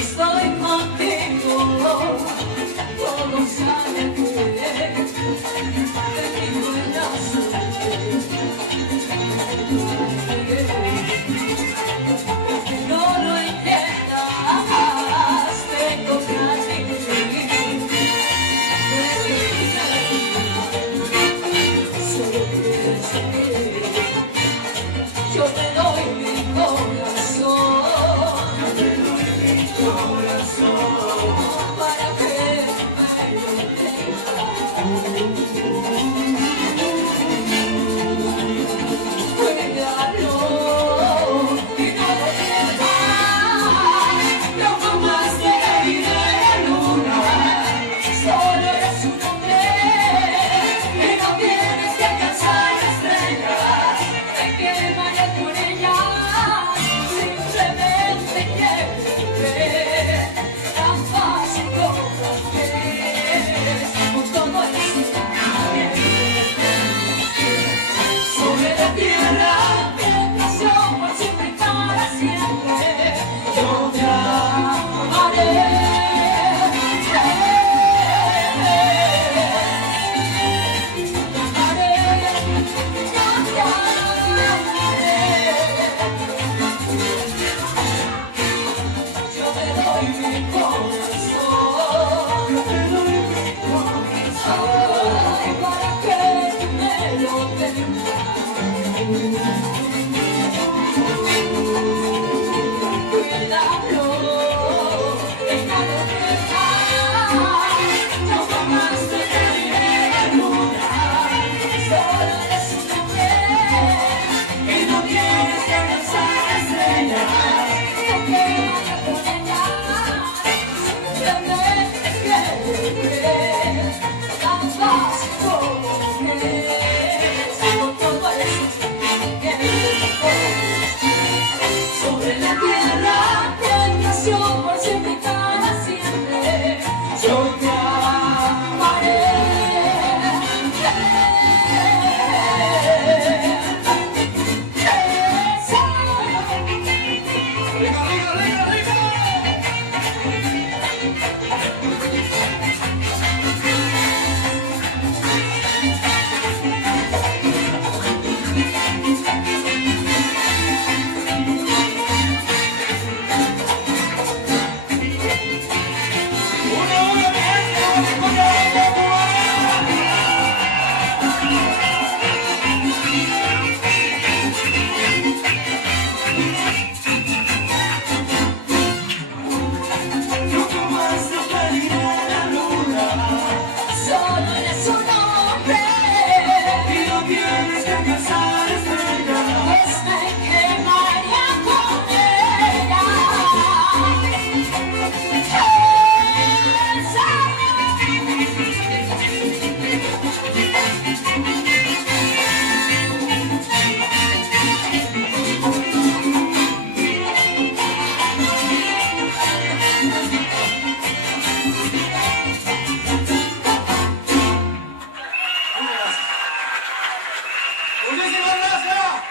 estoy contigo, todo sale bien, de mi buena suerte. No lo entiendas, tengo que admitir, solo quieres que yo te doy mi corazón, para que me lo tengas. Cuídalo y no lo pierdas, yo jamás te diré nunca, solo eres un hombre y no tienes que alcanzar estrellas, te quemaré con ellas, simplemente quiero ver tan fácil como es, con todo el sobre la tierra, tentación por siempre y para siempre, yo te amaré. Yo te doy mi corazón, ay, para que me lo tengas. Cuídalo, déjalo dejar, yo jamás te diré nunca, solo eres un mujer y no tienes que alcanzar estrellas, te quedas con ella, simplemente quiero ver tan fácil como es, con todo el sobre la tierra, tentación por siempre y para siempre, yo te amaré. Solo eres un hombre y no tienes que alcanzar estrellas, pues me quemaría con ella. Muchísimas gracias.